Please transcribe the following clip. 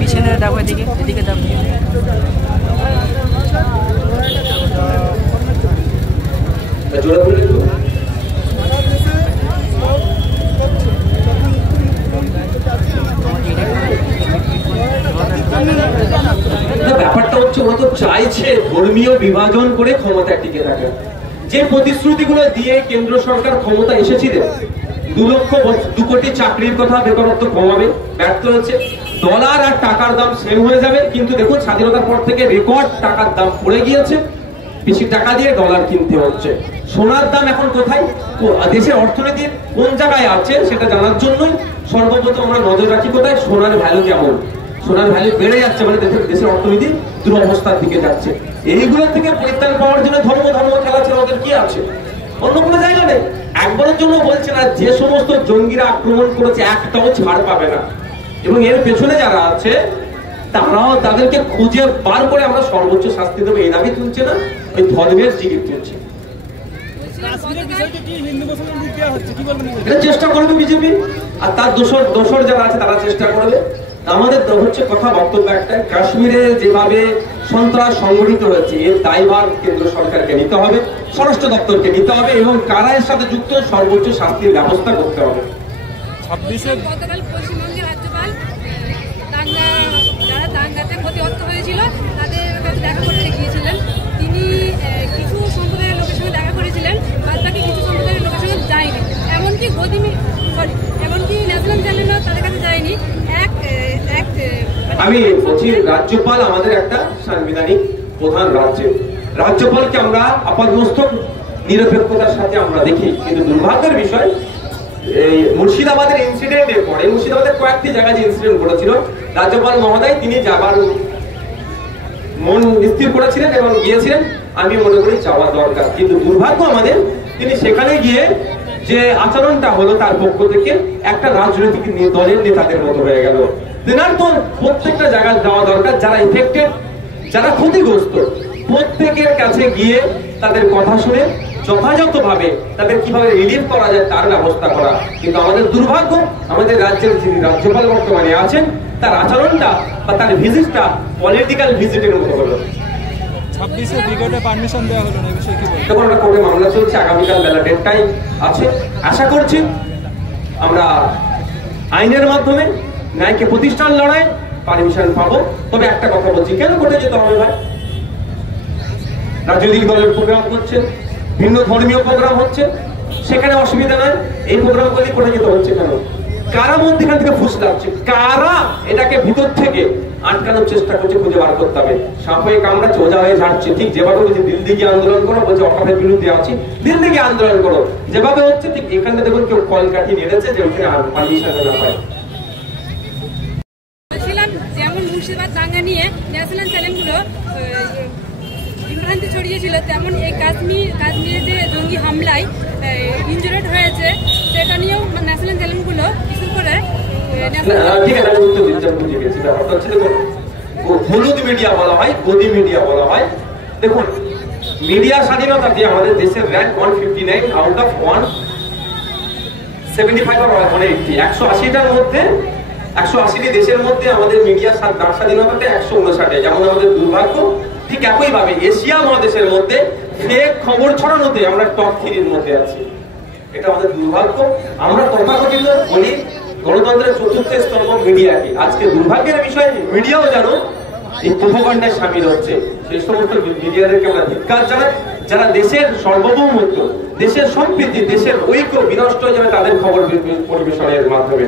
পিছনে দেখো, এদিকে এদিকে দেখো। ব্যাপারটা হচ্ছে ও তো চাইছে ধর্মীয় বিভাজন করে ক্ষমতা টিকে থাকে। যে প্রতিশ্রুতিগুলো দিয়ে কেন্দ্র সরকার ক্ষমতা এসেছিলেন, 2 কোটি চাকরির কথা, বেকারত্ব কমাবে, ব্যর্থ হচ্ছে। ডলার আর টাকার দাম সেম হয়ে যাবে, কিন্তু দেখুন স্বাধীনতার পর থেকে রেকর্ড টাকার দাম পড়ে গিয়েছে, বেশি টাকা দিয়ে ডলার কিনতে হচ্ছে। সোনার দাম এখন কোথায়, দেশের অর্থনীতির কোন জায়গায় আছে সেটা জানার জন্যই সর্বপ্রথম আমরা নজর রাখি কোথায়, সোনার ভ্যালু কেমন। সোনার ভ্যালু বেড়ে যাচ্ছে, মানে দেশের অর্থনীতি দুরবস্থার দিকে যাচ্ছে। এইগুলো থেকে পরিত্রাণ পাওয়ার জন্য ধর্ম খেলা ছিল, ওদের কি আছে? অন্য কোনো জায়গা নেই। একবারের জন্য বলছে না যে সমস্ত জঙ্গিরা আক্রমণ করেছে একটাও ছাড় পাবে না, এবং এর পেছনে যারা আছে তারাও তাদেরকে খুঁজে বার করে আমরা সর্বোচ্চ শাস্তি দেবো, এই দাবি তুলছে না, ওই ধর্মের জিগির তুলছে। এটা চেষ্টা করবে বিজেপি, আর তার দোসর যারা আছে তারা চেষ্টা করবে। আমাদের হচ্ছে কথা, বক্তব্য একটাই, কাশ্মীরে যেভাবে সন্ত্রাস সংগঠিত হয়েছে এর দায়ভার কেন্দ্র সরকারকে নিতে হবে, স্বরাষ্ট্র দপ্তরকে নিতে হবে, এবং কারা এর সাথে যুক্ত সর্বোচ্চ শাস্তির ব্যবস্থা করতে হবে। 26-এ গতকাল পশ্চিমবঙ্গের রাজ্যপাল যারা দাঙ্গাতে ক্ষতিগ্রস্ত হয়েছিল তাদের কাছে দেখা করতে গিয়েছিলেন। তিনি কিছু সম্প্রদায়ের লোকের সঙ্গে দেখা করেছিলেন, বাদ বাকি কিছু সম্প্রদায়ের লোকের সঙ্গে যায়নি। এমনকি ন্যাশনাল চ্যানেলও তাদের কাছে যায়নি। আমি বলছি, রাজ্যপাল আমাদের একটা সাংবিধানিক প্রধান রাজ্যপালকে আমরা আপাতমস্তক নিরপেক্ষতার সাথে আমরা দেখি, কিন্তু দুর্ভাগ্যের বিষয় এই মুর্শিদাবাদের ইনসিডেন্টের পরে, মুর্শিদাবাদের কয়েকটি জায়গায় যে ইনসিডেন্ট ঘটেছিল, রাজ্যপাল মহোদয় তিনি যাবার মন স্থির করেছিলেন এবং গিয়েছিলেন, আমি মনে করি যাওয়া দরকার। কিন্তু দুর্ভাগ্য আমাদের, তিনি সেখানে গিয়ে যে আচরণটা হলো তার পক্ষ থেকে একটা রাজনৈতিক দলের নেতাদের মতো হয়ে গেল। তেনার তো প্রত্যেকটা জায়গায় যাওয়া দরকার, যারা এফেক্টেড, যারা ক্ষতিগ্রস্ত, প্রত্যেকের কাছে গিয়ে তাদের কথা শুনে যথাযথভাবে তাদের কিভাবে রিলিফ করা যায় তার ব্যবস্থা করা। কিন্তু আমাদের দুর্ভাগ্য, আমাদের রাজ্যের যিনি রাজ্যপাল বর্তমানে আছেন তার আচরণটা বা তার ভিজিটটা পলিটিক্যাল ভিজিটের মতো হলো। 26-এ ব্রিগেডে পারমিশন দেওয়া হলো না, এই বিষয়ে কি বলবেন? তখন একটা কোর্টে মামলা চলছে, আগামীকাল বেলা 1:30টায় আছে। আশা করছি আমরা আইনের মাধ্যমে ন্যায়কে প্রতিষ্ঠান লড়াই পারমিশন পাবো। তবে একটা কথা বলছি, কেন কোর্টে যেতে হবে ভাই? রাজনৈতিক দলের প্রোগ্রাম হচ্ছে, ভিন্ন ধর্মীয় প্রোগ্রাম হচ্ছে, সেখানে অসুবিধা নয়। এই প্রোগ্রামগুলি কোর্টে যেতে হচ্ছে কেন? কারা মধ্যখান থেকে ফুসলাচ্ছে, কারা এটাকে ভিতর থেকে আটকানোর চেষ্টা করছে খুঁজে বার করতে হবে। সাপ হয়ে কামড়াচ্ছে, ওজা হয়ে ঝাড়ছে, ঠিক যেভাবে বলছে দিল্লি গিয়ে আন্দোলন করো, বলছে অকাপের বিরুদ্ধে আছি, দিল্লি গিয়ে আন্দোলন করো, যেভাবে হচ্ছে ঠিক এখানে দেখুন কেউ কল কাঠি নেড়েছে যে ওখানে পারমিশন না পায়। যেমন মুর্শিদাবাদ দাঙ্গা নিয়ে ন্যাশনাল চ্যানেলগুলো বিভ্রান্তি ছড়িয়েছিল, তেমন এই কাশ্মীরে যে জঙ্গি হামলায় ইনজুরেড হয়েছে সেটা নিয়েও ন্যাশনাল চ্যানেলগুলো বিশেষ করে হলুদ মিডিয়া বলা হয়, গদি মিডিয়া বলা হয়। দেখুন, মিডিয়া স্বাধীনতা দিয়ে আমাদের দেশের র্যাঙ্ক 159 আউট অফ 175 or 180, 180টার মধ্যে 180টি দেশের মধ্যে আমাদের মিডিয়া স্বাধীনতাতে 159। যেমন আমাদের দুর্ভাগ্য, ঠিক একইভাবে এশিয়া মহাদেশের মধ্যে ফেক খবর ছড়ানোতে আমরা টপ 3-এর মধ্যে আছি। এটা আমাদের দুর্ভাগ্য। আমরা তথাকথিত বলি গণতন্ত্রের চতুর্থ স্তম্ভ মিডিয়াকে, আজকে দুর্ভাগ্যের বিষয় মিডিয়াও জানো এই প্রোপাগান্ডায় শামিল হচ্ছে। সেই সমস্ত মিডিয়াদেরকে আমরা ধিক্কার জানাই, যারা দেশের সার্বভৌমত্ব, দেশের সম্প্রীতি, দেশের ঐক্য বিনষ্ট হয়ে যাবে তাদের খবর পরিবেশনের মাধ্যমে।